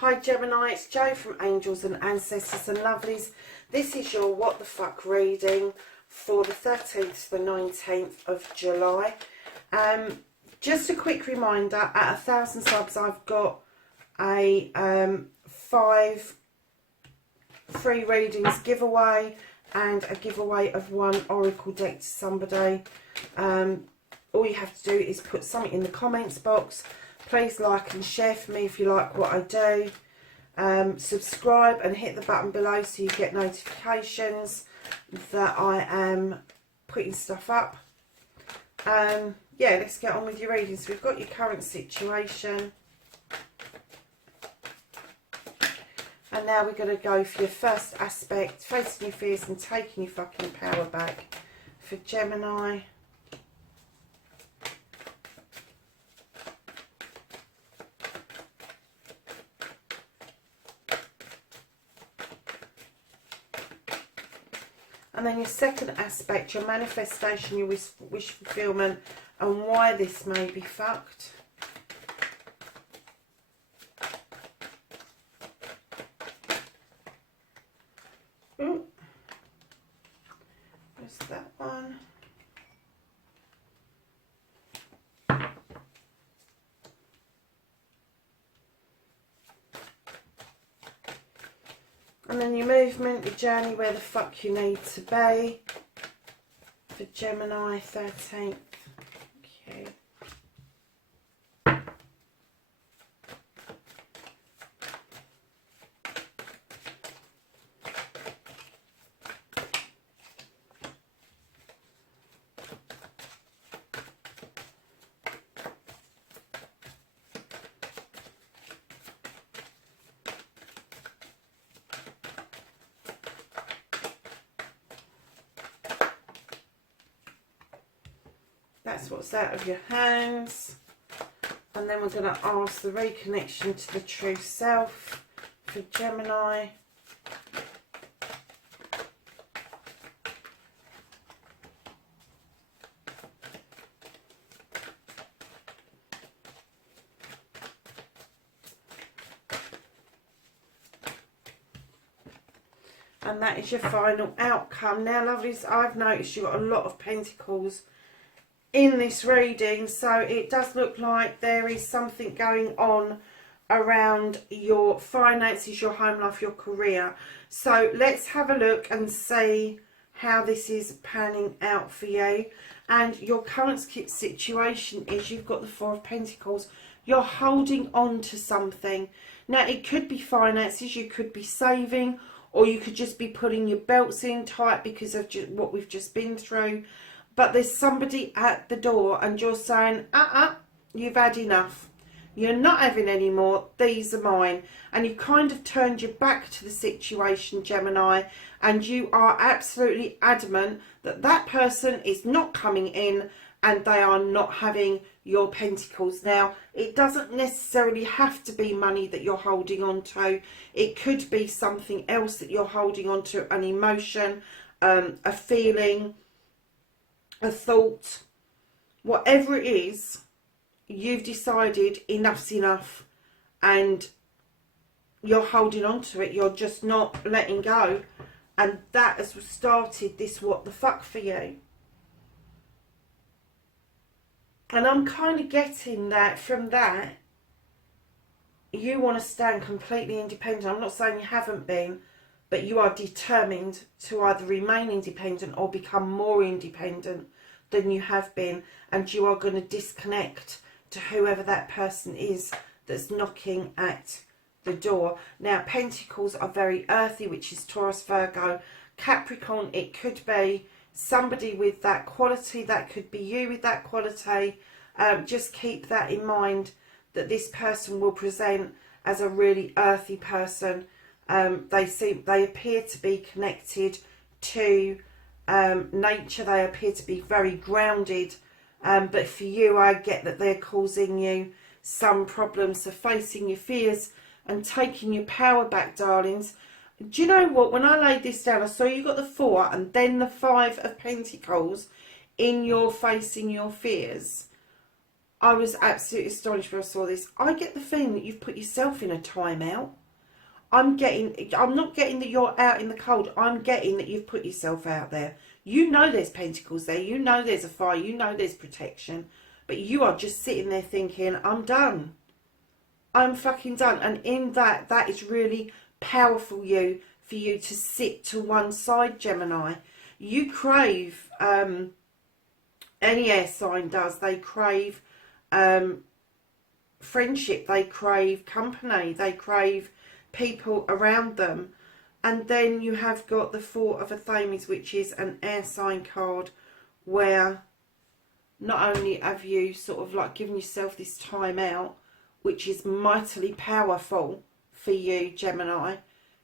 Hi Gemini, it's Jo from Angels and Ancestors and Lovelies. This is your What the Fuck reading for the 13th to the 19th of July. Just a quick reminder, at 1,000 subs I've got a 5 free readings giveaway and a giveaway of 1 Oracle deck to somebody. All you have to do is put something in the comments box. Please like and share for me if you like what I do. Subscribe and hit the button below so you get notifications that I am putting stuff up. Yeah, let's get on with your reading. So we've got your current situation. And now we're going to go for your first aspect, facing your fears and taking your fucking power back for Gemini. And then your second aspect, your manifestation, your wish fulfillment, and why this may be fucked. Ooh. Where's that one? And then your movement, your journey, where the fuck you need to be for Gemini 13th. Okay. That's what's out of your hands. And then we're going to ask the reconnection to the true self for Gemini. And that is your final outcome. Now, lovelies, I've noticed you've got a lot of pentacles in this reading, so it does look like there is something going on around your finances, your home life, your career. So let's have a look and see how this is panning out for you. And your current situation is you've got the 4 of Pentacles. You're holding on to something. Now, it could be finances, you could be saving, or you could just be putting your belts in tight because of what we've just been through. But there's somebody at the door and you're saying, you've had enough. You're not having any more. These are mine. And you've kind of turned your back to the situation, Gemini. And you are absolutely adamant that that person is not coming in and they are not having your pentacles. Now, it doesn't necessarily have to be money that you're holding on to. It could be something else that you're holding on to, an emotion, a feeling, a thought, whatever it is. You've decided enough's enough and you're holding on to it. You're just not letting go, and that has started this what the fuck for you. And I'm kind of getting that from that you want to stand completely independent. I'm not saying you haven't been, but you are determined to either remain independent or become more independent than you have been. And you are going to disconnect to whoever that person is that's knocking at the door. Now, Pentacles are very earthy, which is Taurus, Virgo, Capricorn. It could be somebody with that quality. That could be you with that quality. Just keep that in mind, that this person will present as a really earthy person. They appear to be connected to nature. They appear to be very grounded, but for you, I get that they're causing you some problems. So facing your fears and taking your power back, darlings. Do you know what, when I laid this down, I saw you got the 4 and then the 5 of Pentacles in your facing your fears. I was absolutely astonished when I saw this. I get the feeling that you've put yourself in a timeout. I'm not getting that you're out in the cold. I'm getting that you've put yourself out there. You know there's pentacles there. You know there's a fire. You know there's protection. But you are just sitting there thinking, I'm done. I'm fucking done. And in that is really powerful for you to sit to one side, Gemini. You crave, any air sign does, they crave friendship, they crave company, they crave people around them. And then you have got the Four of Athames, which is an air sign card, where not only have you sort of like given yourself this time out, which is mightily powerful for you, Gemini,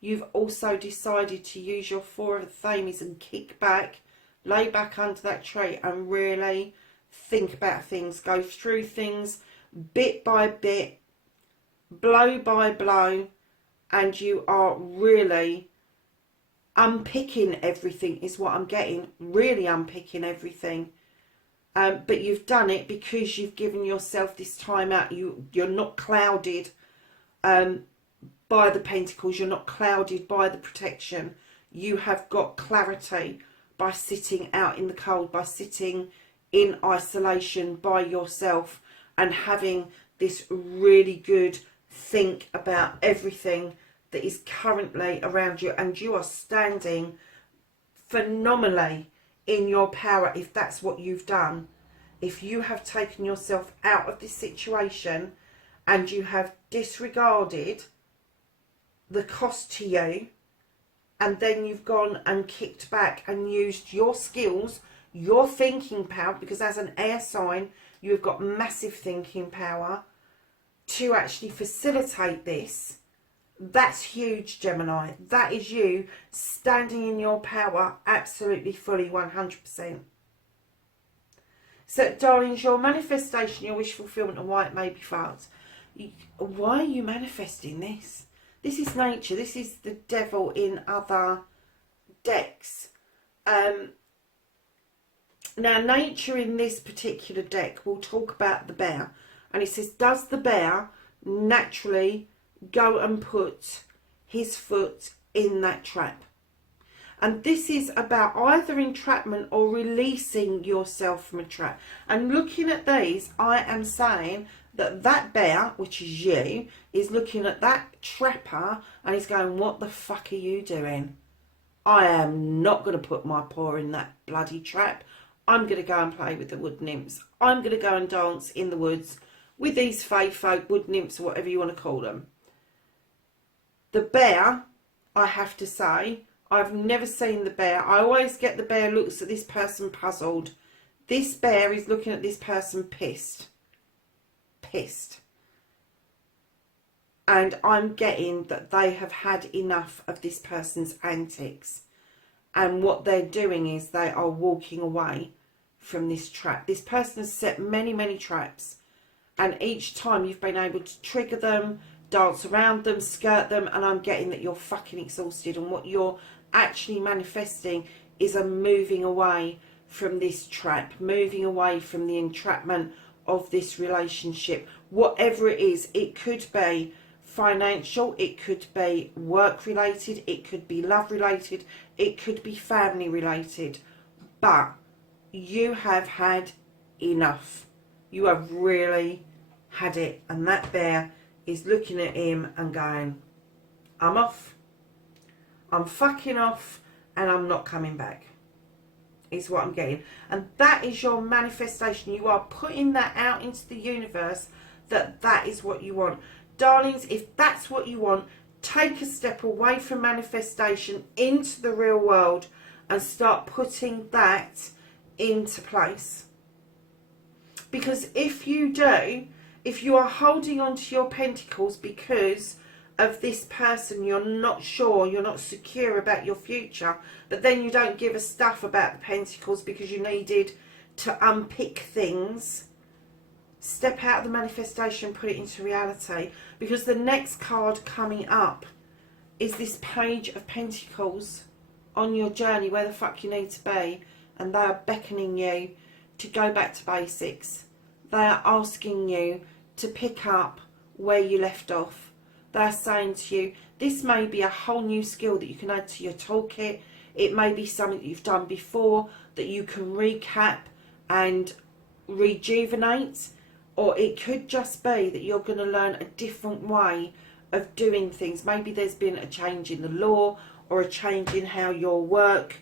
you've also decided to use your Four of Athames and kick back, lay back under that tree and really think about things, go through things bit by bit, blow by blow, and you are really unpicking everything is what I'm getting, really unpicking everything. But you've done it because you've given yourself this time out. You're not clouded by the pentacles. You're not clouded by the protection. You have got clarity by sitting out in the cold, by sitting in isolation by yourself and having this really good think about everything that is currently around you. And you are standing phenomenally in your power if that's what you've done. If you have taken yourself out of this situation and you have disregarded the cost to you, and then you've gone and kicked back and used your skills, your thinking power, because as an air sign you've got massive thinking power to actually facilitate this. That's huge, Gemini. That is you standing in your power absolutely fully, 100%. So, darlings, your manifestation, your wish fulfillment, and why it may be fucked. Why are you manifesting this? This is nature. This is the devil in other decks. Now, nature in this particular deck will talk about the bear. And it says, does the bear naturally go and put his foot in that trap? And this is about either entrapment or releasing yourself from a trap. And looking at these, I am saying that that bear, which is you, is looking at that trapper and he's going, what the fuck are you doing? I am not going to put my paw in that bloody trap. I'm going to go and play with the wood nymphs. I'm going to go and dance in the woods with these fae folk, wood nymphs, or whatever you want to call them. The bear, I have to say, I've never seen the bear. I always get the bear looks at this person puzzled. This bear is looking at this person pissed. Pissed. And I'm getting that they have had enough of this person's antics. And what they're doing is they are walking away from this trap. This person has set many, many traps. And each time you've been able to trigger them, dance around them, skirt them, and I'm getting that you're fucking exhausted. And what you're actually manifesting is a moving away from this trap, moving away from the entrapment of this relationship. Whatever it is, it could be financial, it could be work related, it could be love related, it could be family related, but you have had enough. You have really had it. And that bear is looking at him and going, I'm off, I'm fucking off, and I'm not coming back, is what I'm getting. And that is your manifestation. You are putting that out into the universe, that is what you want. Darlings, if that's what you want, take a step away from manifestation into the real world and start putting that into place. Because if you do, if you are holding on to your pentacles because of this person, you're not sure, you're not secure about your future, but then you don't give a stuff about the pentacles because you needed to unpick things, step out of the manifestation, put it into reality. Because the next card coming up is this Page of Pentacles on your journey, where the fuck you need to be, and they are beckoning you to go back to basics. they are asking you to pick up where you left off. They're saying to you, this may be a whole new skill that you can add to your toolkit. It may be something that you've done before that you can recap and rejuvenate, or it could just be that you're going to learn a different way of doing things. Maybe there's been a change in the law or a change in how your work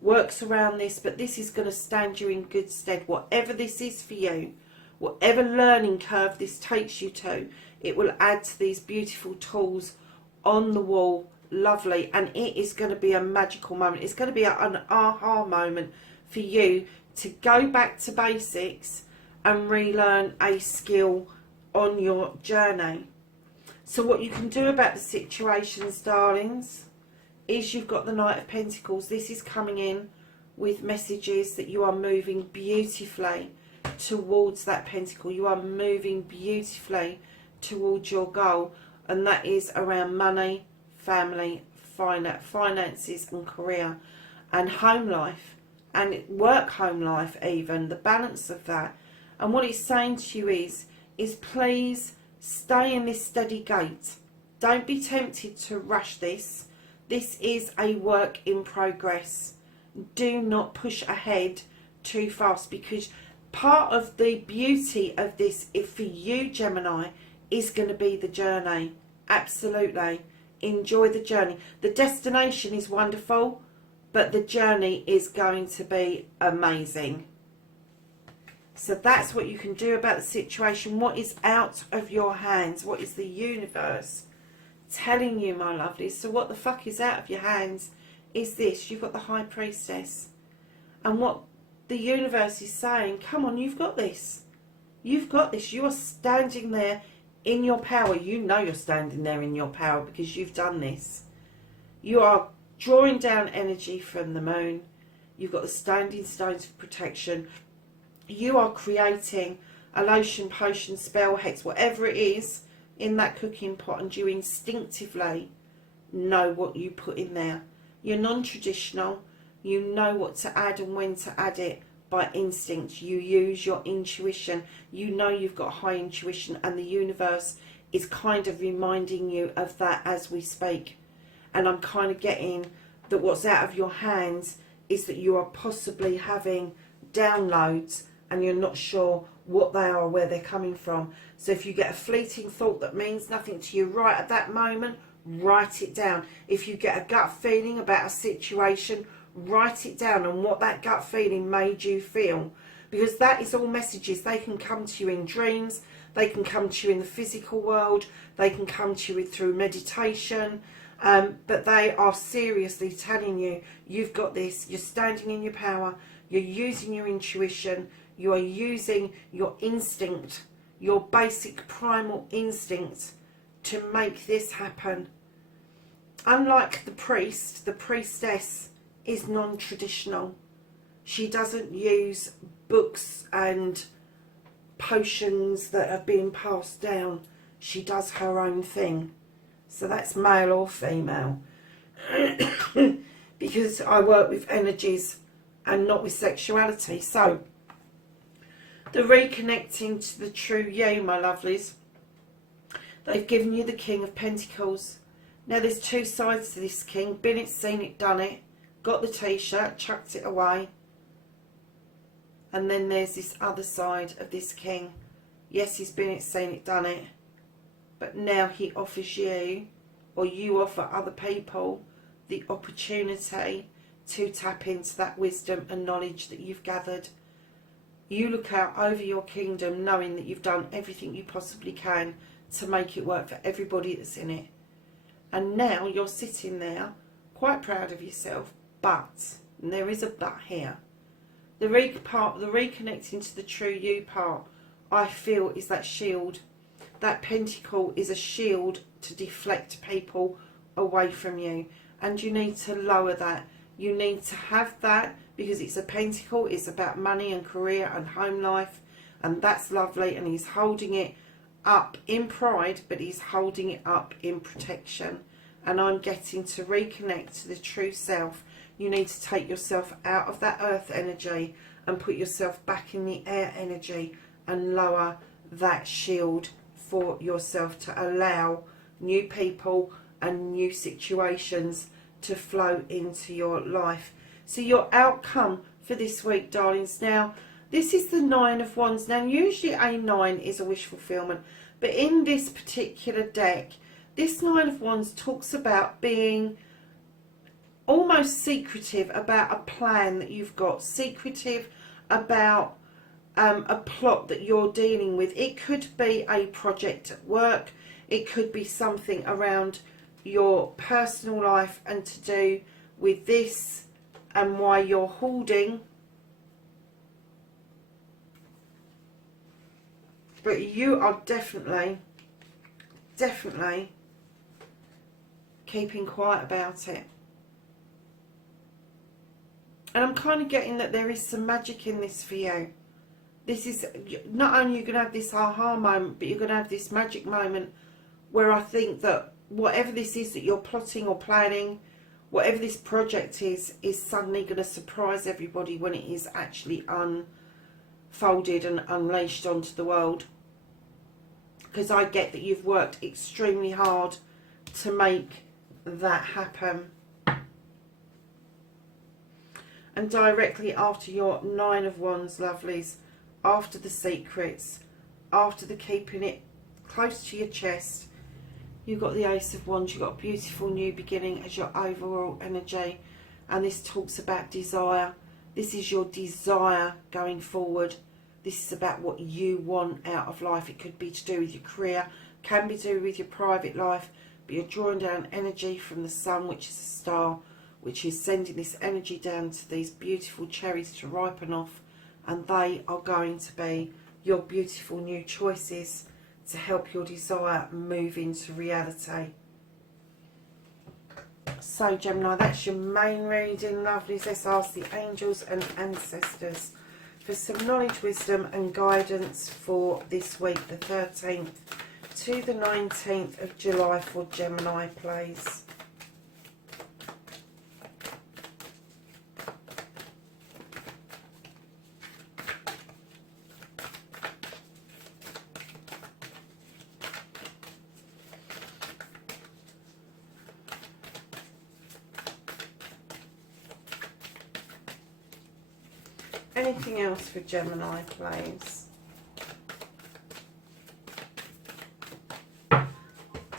works around this, but this is going to stand you in good stead. Whatever this is for you, whatever learning curve this takes you to, it will add to these beautiful tools on the wall. Lovely. And it is going to be a magical moment. It's going to be an aha moment for you to go back to basics and relearn a skill on your journey. So what you can do about the situations, darlings, is you've got the Knight of Pentacles. This is coming in with messages that you are moving beautifully towards that pentacle. You are moving beautifully towards your goal, and that is around money, family, finances and career, and home life, and work home life, even the balance of that. And what it's saying to you is please stay in this steady gait. Don't be tempted to rush this. This is a work in progress. Do not push ahead too fast, because part of the beauty of this, if for you, Gemini, is going to be the journey. Absolutely. Enjoy the journey. The destination is wonderful, but the journey is going to be amazing. So that's what you can do about the situation. What is out of your hands? What is the universe telling you, my lovelies? So what the fuck is out of your hands is this. You've got the High Priestess. And what the universe is saying, come on, you've got this. You've got this. You are standing there in your power. You know you're standing there in your power because you've done this. You are drawing down energy from the moon. You've got the standing stones for protection. You are creating a lotion, potion, spell, hex, whatever it is in that cooking pot, and you instinctively know what you put in there. You're non-traditional. You know what to add and when to add it by instinct. You use your intuition. You know you've got high intuition, and the universe is kind of reminding you of that as we speak. And I'm kind of getting that what's out of your hands is that you are possibly having downloads and you're not sure what they are or where they're coming from. So if you get a fleeting thought that means nothing to you right at that moment, write it down. If you get a gut feeling about a situation, write it down and what that gut feeling made you feel. Because that is all messages. They can come to you in dreams. They can come to you in the physical world. They can come to you through meditation. But they are seriously telling you, you've got this. You're standing in your power. You're using your intuition. You are using your instinct, your basic primal instinct to make this happen. Unlike the priest, the priestess is non-traditional. She doesn't use books and potions that have been passed down. She does her own thing. So that's male or female. Because I work with energies and not with sexuality. So the reconnecting to the true you, my lovelies. They've given you the King of Pentacles. Now there's two sides to this king. Been it, seen it, done it. Got the t-shirt, chucked it away. And then there's this other side of this king. Yes, he's been it, seen it, done it. But now he offers you, or you offer other people, the opportunity to tap into that wisdom and knowledge that you've gathered. You look out over your kingdom knowing that you've done everything you possibly can to make it work for everybody that's in it. And now you're sitting there quite proud of yourself, but, and there is a but here, the reconnecting to the true you part, I feel, is that shield. That pentacle is a shield to deflect people away from you. And you need to lower that. You need to have that because it's a pentacle. It's about money and career and home life. And that's lovely. And he's holding it up in pride, but he's holding it up in protection. And I'm getting to reconnect to the true self. You need to take yourself out of that earth energy and put yourself back in the air energy and lower that shield for yourself to allow new people and new situations to flow into your life. So your outcome for this week, darlings. Now, this is the 9 of Wands. Now, usually a 9 is a wish fulfillment, but in this particular deck, this 9 of Wands talks about being almost secretive about a plan that you've got, secretive about a plot that you're dealing with. It could be a project at work, it could be something around your personal life and to do with this and why you're hoarding. But you are definitely keeping quiet about it. And I'm kind of getting that there is some magic in this for you. This is, not only you're going to have this aha moment, but you're going to have this magic moment where I think that whatever this is that you're plotting or planning, whatever this project is suddenly going to surprise everybody when it is actually unfolded and unleashed onto the world. Because I get that you've worked extremely hard to make that happen. And directly after your 9 of Wands, lovelies, after the secrets, after the keeping it close to your chest, you've got the Ace of Wands. You've got a beautiful new beginning as your overall energy. And this talks about desire. This is your desire going forward. This is about what you want out of life. It could be to do with your career, can be to do with your private life, but you're drawing down energy from the sun, which is a star, which is sending this energy down to these beautiful cherries to ripen off, and they are going to be your beautiful new choices to help your desire move into reality. So Gemini, that's your main reading, lovelies. Let's ask the angels and ancestors for some knowledge, wisdom and guidance for this week, the 13th to the 19th of July for Gemini, please. Anything else for Gemini, please?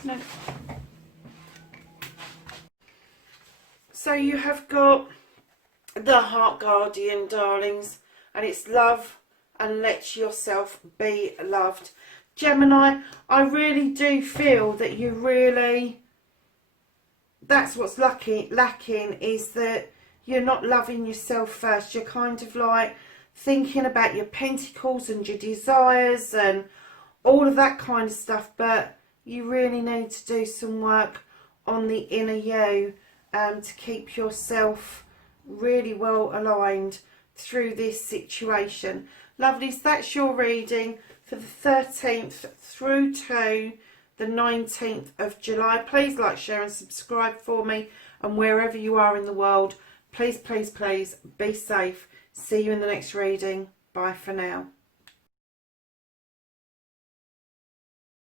No. So you have got the Heart Guardian, darlings, and it's love and let yourself be loved. Gemini, I really do feel that you really, that's what's lacking is that you're not loving yourself first. You're kind of like thinking about your pentacles and your desires and all of that kind of stuff, but you really need to do some work on the inner you to keep yourself really well aligned through this situation. Lovelies, that's your reading for the 13th through to the 19th of July. Please like, share and subscribe for me, and wherever you are in the world, please, please, please be safe. See you in the next reading. Bye for now.